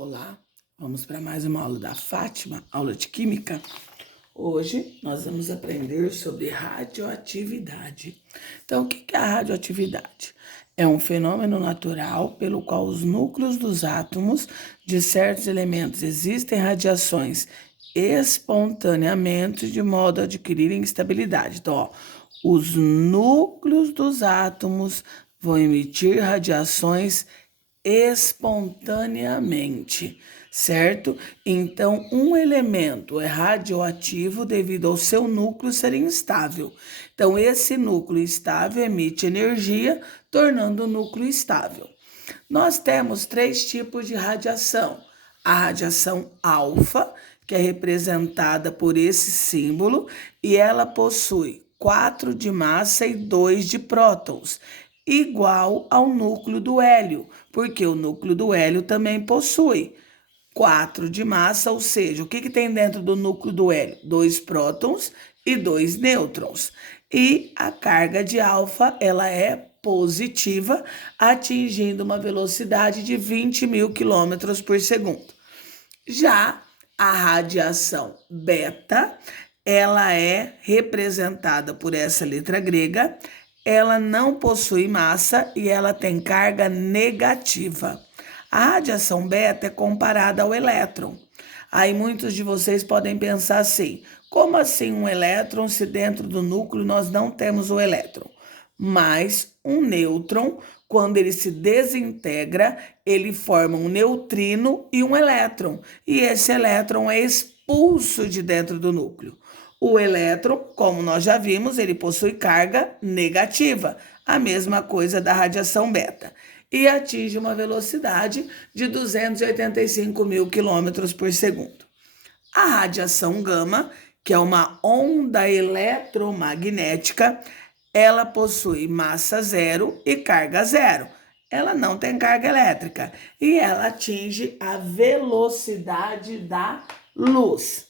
Olá, vamos para mais uma aula da Fátima, aula de Química. Hoje nós vamos aprender sobre radioatividade. Então, o que é a radioatividade? É um fenômeno natural pelo qual os núcleos dos átomos de certos elementos existem radiações espontaneamente de modo a adquirirem estabilidade. Então, os núcleos dos átomos vão emitir radiações espontaneamente, certo? Então, um elemento é radioativo devido ao seu núcleo ser instável. Então, esse núcleo instável emite energia, tornando o núcleo estável. Nós temos três tipos de radiação. A radiação alfa, que é representada por esse símbolo, e ela possui 4 de massa e 2 de prótons, igual ao núcleo do hélio, porque o núcleo do hélio também possui 4 de massa, ou seja, o que tem dentro do núcleo do hélio? 2 prótons e 2 nêutrons. E a carga de alfa, ela é positiva, atingindo uma velocidade de 20.000 quilômetros por segundo. Já a radiação beta, ela é representada por essa letra grega, ela não possui massa e ela tem carga negativa. A radiação beta é comparada ao elétron. Aí muitos de vocês podem pensar assim: como assim um elétron se dentro do núcleo nós não temos o elétron? Mas um nêutron, quando ele se desintegra, ele forma um neutrino e um elétron. E esse elétron é expulso de dentro do núcleo. O elétron, como nós já vimos, ele possui carga negativa, a mesma coisa da radiação beta, e atinge uma velocidade de 285.000 quilômetros por segundo. A radiação gama, que é uma onda eletromagnética, ela possui massa zero e carga zero. Ela não tem carga elétrica e ela atinge a velocidade da luz.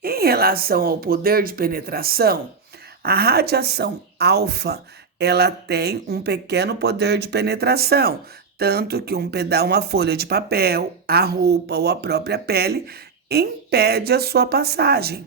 Em relação ao poder de penetração, a radiação alfa, ela tem um pequeno poder de penetração, tanto que uma folha de papel, a roupa ou a própria pele impede a sua passagem.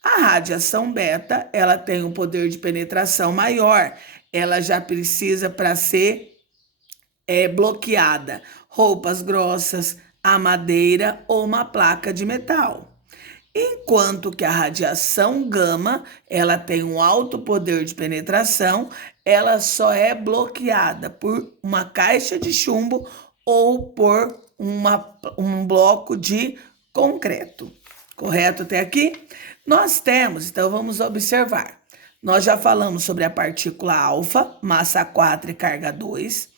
A radiação beta, ela tem um poder de penetração maior, ela já precisa para ser bloqueada roupas grossas, a madeira ou uma placa de metal. Enquanto que a radiação gama, ela tem um alto poder de penetração, ela só é bloqueada por uma caixa de chumbo ou por um bloco de concreto. Correto até aqui? Nós temos, então vamos observar. Nós já falamos sobre a partícula alfa, massa 4 e carga 2.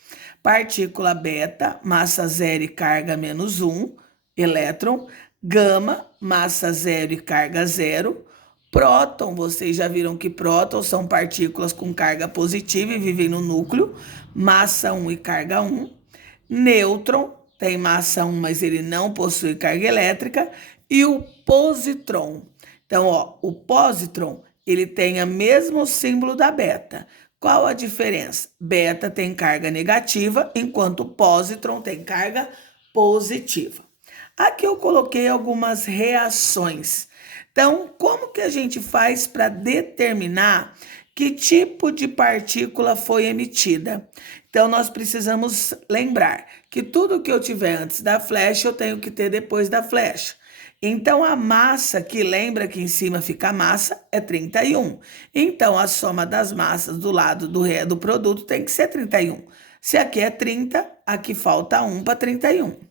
Partícula beta, massa 0 e carga menos 1, elétron. Gama, massa 0 e carga 0. Próton, vocês já viram que prótons são partículas com carga positiva e vivem no núcleo, massa 1 e carga 1. Nêutron tem massa 1, mas ele não possui carga elétrica. E o positron. Então, o positron, ele tem o mesmo símbolo da beta. Qual a diferença? Beta tem carga negativa, enquanto o positron tem carga positiva. Aqui eu coloquei algumas reações. Então, como que a gente faz para determinar que tipo de partícula foi emitida? Então, nós precisamos lembrar que tudo que eu tiver antes da flecha, eu tenho que ter depois da flecha. Então, a massa, que lembra que em cima fica a massa, é 31. Então, a soma das massas do lado do produto tem que ser 31. Se aqui é 30, aqui falta 1 para 31.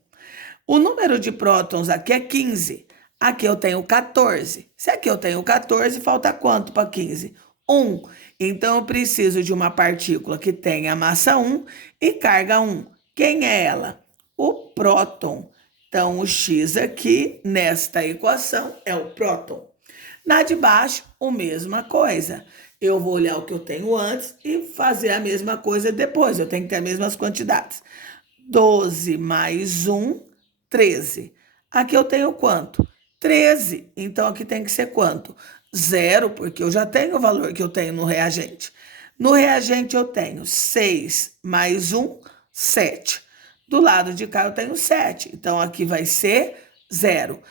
O número de prótons aqui é 15. Aqui eu tenho 14. Se aqui eu tenho 14, falta quanto para 15? 1. Então, eu preciso de uma partícula que tenha massa 1 e carga 1. Quem é ela? O próton. Então, o X aqui, nesta equação, é o próton. Na de baixo, a mesma coisa. Eu vou olhar o que eu tenho antes e fazer a mesma coisa depois. Eu tenho que ter as mesmas quantidades. 12 mais 1, 13. Aqui eu tenho quanto? 13. Então, aqui tem que ser quanto? 0, porque eu já tenho o valor que eu tenho no reagente. No reagente, eu tenho 6 mais 1, 7. Do lado de cá eu tenho 7. Então, aqui vai ser 0.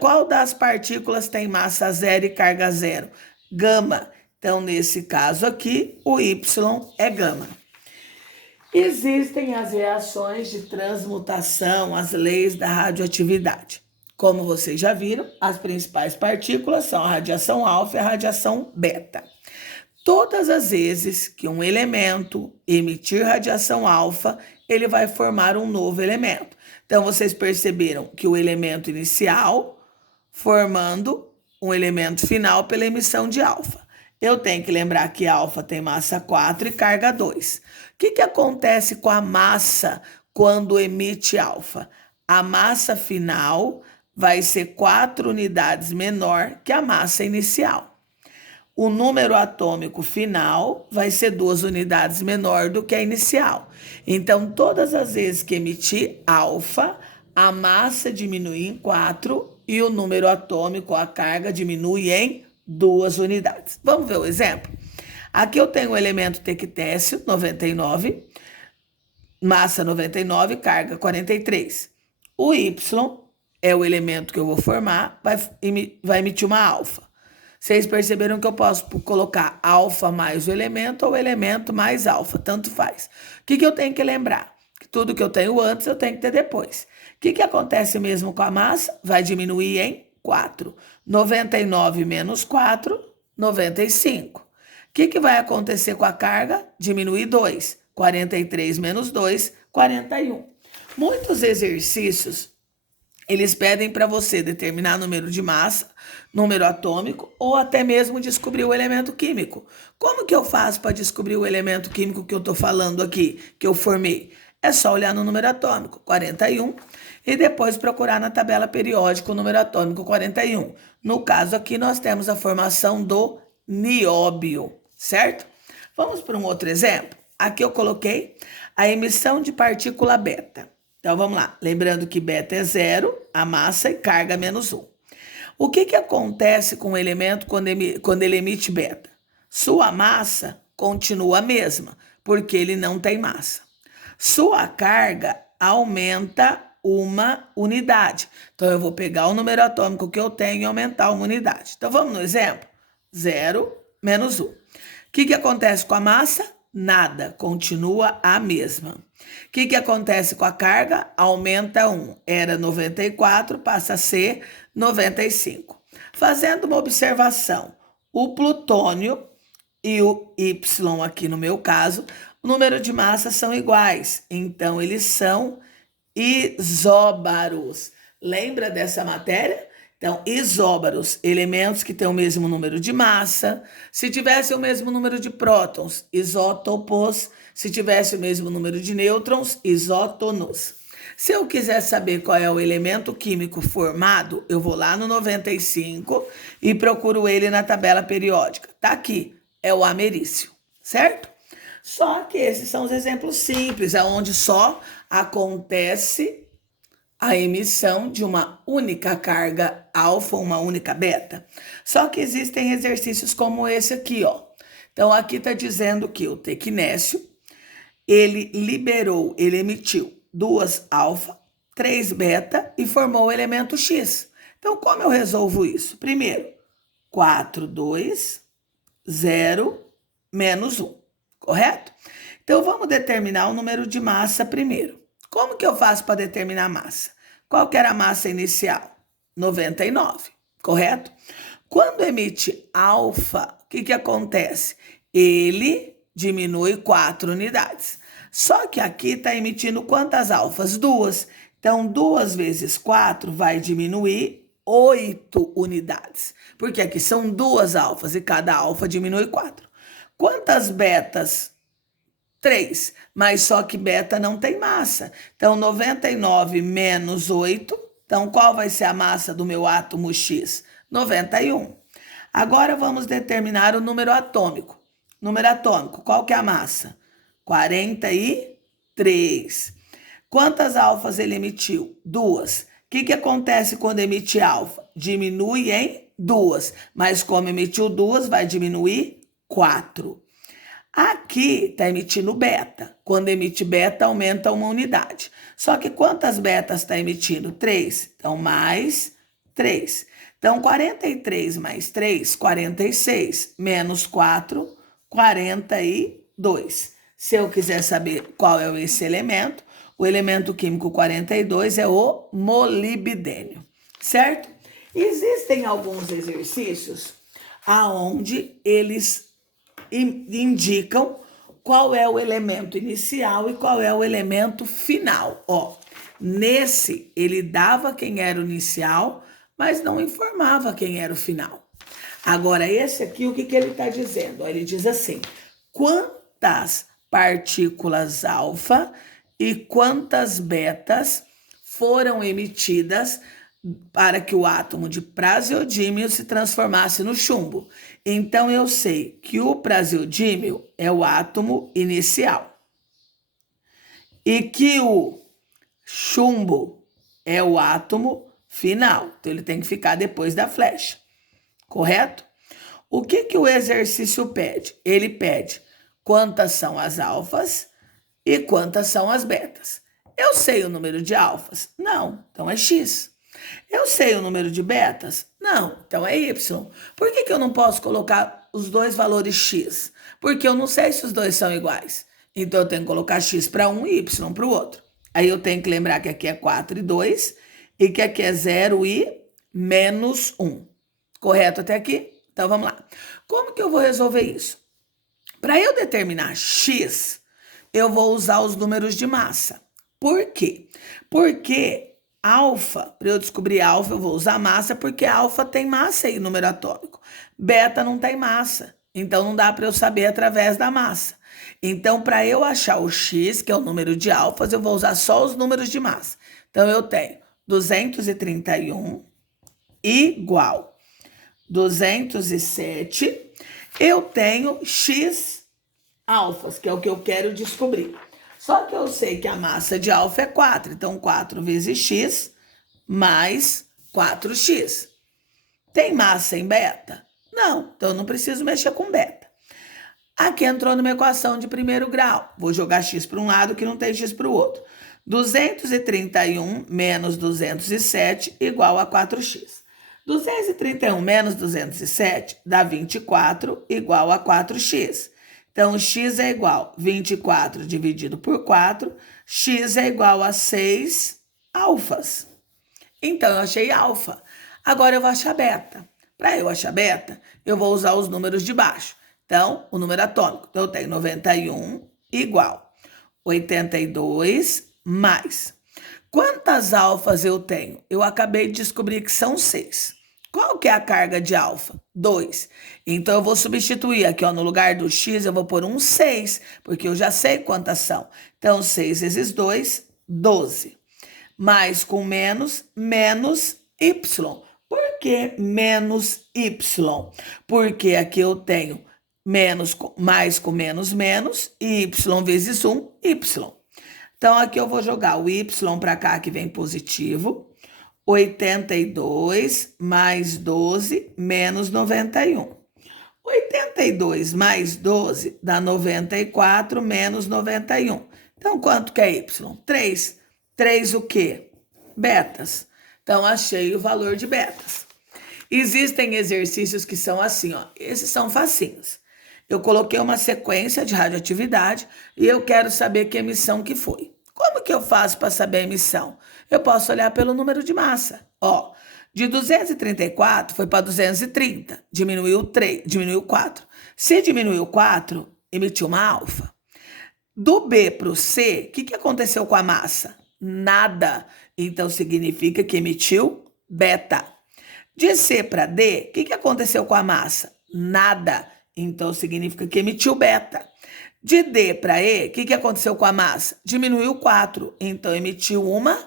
Qual das partículas tem massa 0 e carga 0? Gama. Então, nesse caso aqui, o Y é gama. Existem as reações de transmutação, as leis da radioatividade. Como vocês já viram, as principais partículas são a radiação alfa e a radiação beta. Todas as vezes que um elemento emitir radiação alfa, ele vai formar um novo elemento. Então, vocês perceberam que o elemento inicial formando um elemento final pela emissão de alfa. Eu tenho que lembrar que alfa tem massa 4 e carga 2. O que acontece com a massa quando emite alfa? A massa final vai ser 4 unidades menor que a massa inicial. O número atômico final vai ser 2 unidades menor do que a inicial. Então, todas as vezes que emitir alfa, a massa diminui em 4 e o número atômico, a carga, diminui em 2 unidades. Vamos ver o exemplo? Aqui eu tenho o elemento tectécio, 99, massa 99, carga 43. O Y é o elemento que eu vou formar, vai emitir uma alfa. Vocês perceberam que eu posso colocar alfa mais o elemento ou elemento mais alfa, tanto faz. O que eu tenho que lembrar? Que tudo que eu tenho antes, eu tenho que ter depois. O que acontece mesmo com a massa? Vai diminuir em 4. 99 menos 4, 95. O que vai acontecer com a carga? Diminuir 2. 43 menos 2, 41. Muitos exercícios, eles pedem para você determinar número de massa, número atômico ou até mesmo descobrir o elemento químico. Como que eu faço para descobrir o elemento químico que eu estou falando aqui, que eu formei? É só olhar no número atômico, 41, e depois procurar na tabela periódica o número atômico 41. No caso aqui, nós temos a formação do nióbio, certo? Vamos para um outro exemplo. Aqui eu coloquei a emissão de partícula beta. Então, vamos lá. Lembrando que beta é 0, a massa e carga menos 1. O que acontece com o elemento quando ele emite beta? Sua massa continua a mesma, porque ele não tem massa. Sua carga aumenta uma unidade. Então, eu vou pegar o número atômico que eu tenho e aumentar uma unidade. Então, vamos no exemplo? 0 menos 1. O que acontece com a massa? Nada, continua a mesma. O que acontece com a carga? Aumenta 1. Era 94, passa a ser 95. Fazendo uma observação, o plutônio e o Y aqui no meu caso, o número de massas são iguais. Então, eles são isóbaros. Lembra dessa matéria? Então, isóbaros, elementos que têm o mesmo número de massa. Se tivesse o mesmo número de prótons, isótopos. Se tivesse o mesmo número de nêutrons, isótonos. Se eu quiser saber qual é o elemento químico formado, eu vou lá no 95 e procuro ele na tabela periódica. Tá aqui, é o americium, certo? Só que esses são os exemplos simples, onde só acontece a emissão de uma única carga alfa, uma única beta. Só que existem exercícios como esse aqui, ó. Então, aqui está dizendo que o tecnécio, ele emitiu 2 alfa, 3 beta e formou o elemento X. Então, como eu resolvo isso? Primeiro, 4, 2, 0, menos 1, correto? Então, vamos determinar o número de massa primeiro. Como que eu faço para determinar a massa? Qual que era a massa inicial? 99, correto? Quando emite alfa, o que acontece? Ele diminui 4 unidades. Só que aqui está emitindo quantas alfas? 2. Então, 2 vezes 4 vai diminuir 8 unidades. Porque aqui são 2 alfas e cada alfa diminui 4. Quantas betas? 3, mas só que beta não tem massa. Então, 99 menos 8. Então, qual vai ser a massa do meu átomo X? 91. Agora, vamos determinar o número atômico. Número atômico, qual que é a massa? 43. Quantas alfas ele emitiu? 2. O que acontece quando emite alfa? Diminui em 2. Mas como emitiu 2, vai diminuir 4. Aqui está emitindo beta. Quando emite beta, aumenta uma unidade. Só que quantas betas está emitindo? 3. Então, mais 3. Então, 43 mais 3, 46. Menos 4, 42. Se eu quiser saber qual é esse elemento, o elemento químico 42 é o molibdênio, certo? Existem alguns exercícios aonde eles indicam qual é o elemento inicial e qual é o elemento final. Ó, nesse, ele dava quem era o inicial, mas não informava quem era o final. Agora, esse aqui, o que ele está dizendo? Ele diz assim, quantas partículas alfa e quantas betas foram emitidas para que o átomo de praseodímio se transformasse no chumbo. Então, eu sei que o praseodímio é o átomo inicial e que o chumbo é o átomo final. Então, ele tem que ficar depois da flecha, correto? O que o exercício pede? Ele pede quantas são as alfas e quantas são as betas. Eu sei o número de alfas? Não, então é X. Eu sei o número de betas? Não, então é Y. Por que eu não posso colocar os dois valores X? Porque eu não sei se os dois são iguais. Então eu tenho que colocar X para um e Y para o outro. Aí eu tenho que lembrar que aqui é 4 e 2 e que aqui é 0 e menos 1. Correto até aqui? Então vamos lá. Como que eu vou resolver isso? Para eu determinar X, eu vou usar os números de massa. Por quê? Porque alfa, para eu descobrir alfa, eu vou usar massa, porque alfa tem massa e número atômico. Beta não tem massa, então não dá para eu saber através da massa. Então, para eu achar o X, que é o número de alfas, eu vou usar só os números de massa. Então, eu tenho 231 igual 207. Eu tenho X alfas, que é o que eu quero descobrir. Só que eu sei que a massa de alfa é 4, então 4 vezes x mais 4x. Tem massa em beta? Não, então eu não preciso mexer com beta. Aqui entrou numa equação de primeiro grau. Vou jogar x para um lado que não tem x para o outro. 231 menos 207 igual a 4x. 231 menos 207 dá 24 igual a 4x. Então, x é igual a 24 dividido por 4, x é igual a 6 alfas. Então, eu achei alfa. Agora, eu vou achar beta. Para eu achar beta, eu vou usar os números de baixo. Então, o número atômico. Então, eu tenho 91 igual 82 mais. Quantas alfas eu tenho? Eu acabei de descobrir que são 6. Qual que é a carga de alfa? 2. Então, eu vou substituir aqui, ó, no lugar do x, eu vou pôr um 6, porque eu já sei quantas são. Então, 6 vezes 2, 12. Mais com menos, menos y. Por que menos y? Porque aqui eu tenho menos, mais com menos, menos, e y vezes 1, y. Então, aqui eu vou jogar o y para cá, que vem positivo. 82 mais 12 menos 91. 82 mais 12 dá 94 menos 91. Então, quanto que é y? 3. 3 o quê? Betas. Então, achei o valor de betas. Existem exercícios que são assim, ó. Esses são facinhos. Eu coloquei uma sequência de radioatividade e eu quero saber que emissão que foi. Como que eu faço para saber a emissão? Eu posso olhar pelo número de massa. Ó, de 234 foi para 230, diminuiu 3, diminuiu 4. Se diminuiu 4, emitiu uma alfa. Do B para o C, o que aconteceu com a massa? Nada. Então, significa que emitiu beta. De C para D, o que aconteceu com a massa? Nada. Então, significa que emitiu beta. De D para E, o que aconteceu com a massa? Diminuiu 4, então emitiu uma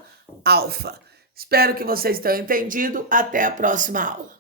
alfa. Espero que vocês tenham entendido. Até a próxima aula.